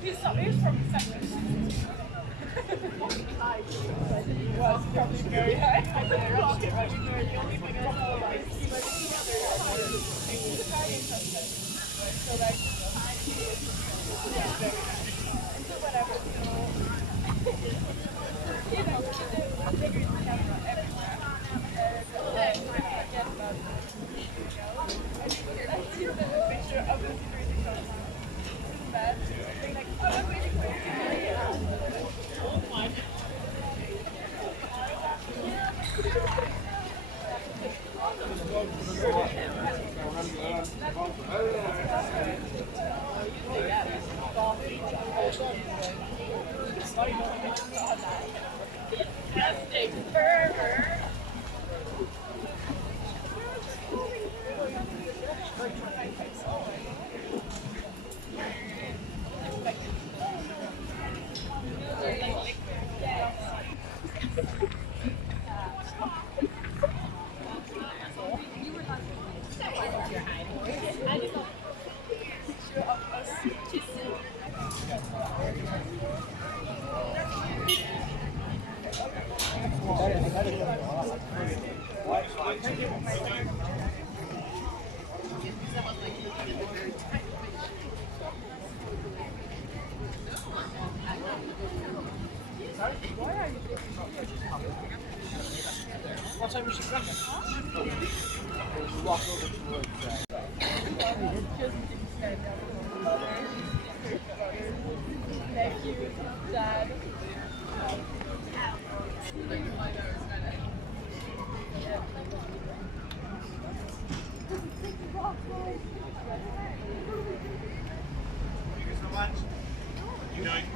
He's from Cyprus. Was probably very high. I did rocket running there. The only thing I saw is he was he's Italian person. So like yeah, very nice. And so whatever, you know, the bigger camera everywhere. And then forget about it. I see the picture of the security guard. Bad. They're like, oh, I'm waiting for you. Oh my. Fantastic burger. What time was she coming? You walk over towards Nephew, dad. Thank you so much. You doing?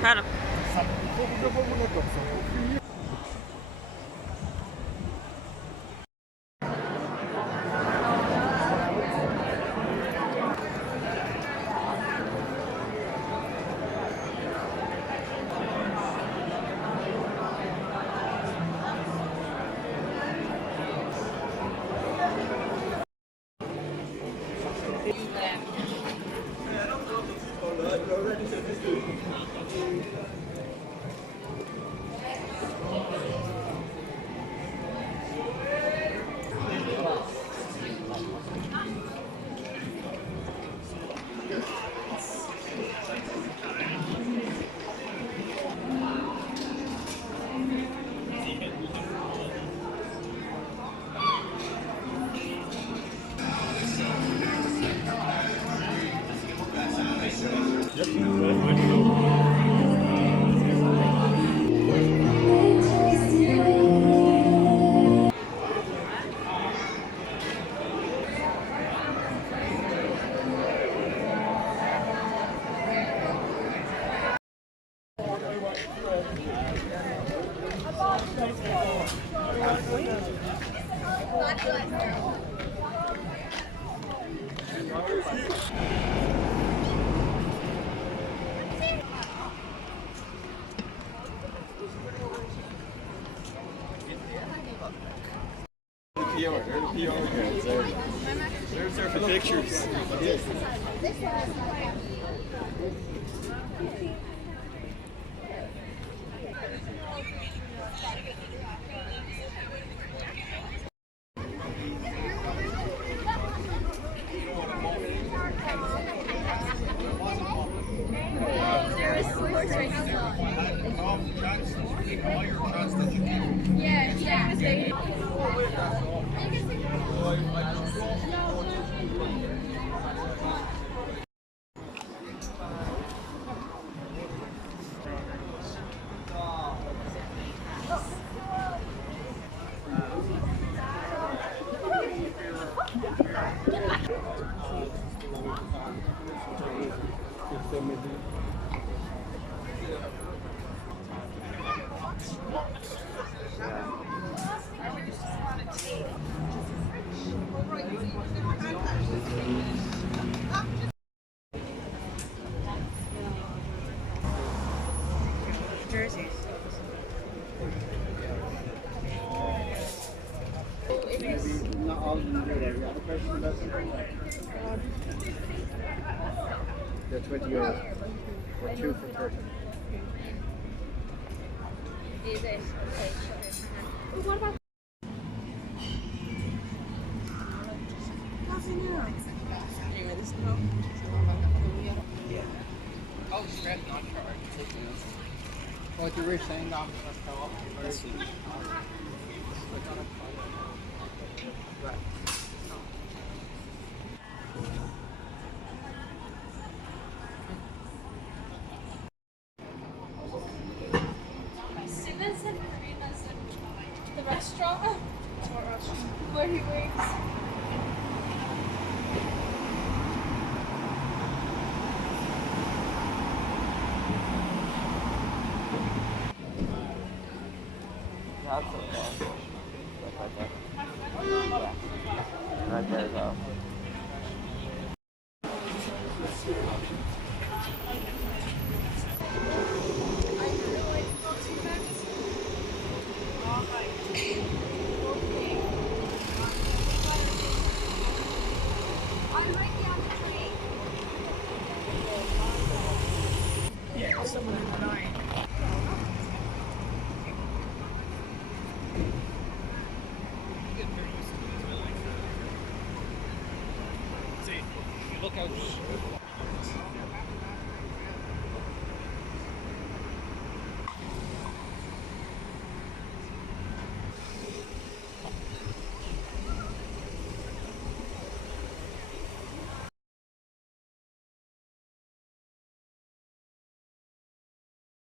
Claro. There's there for pictures. Jerseys. Not all of them do that. The other person doesn't. They're €20 or 2 for 30. Is it? Okay, sure. Oh, what about Anyway, this no. Oh, straight not charged. What you were saying, I'm going to go up to where it's right. Simmons and Karina's in the restaurant where he works. That's okay. Right there, though. Yeah, someone in the night. See, you look out.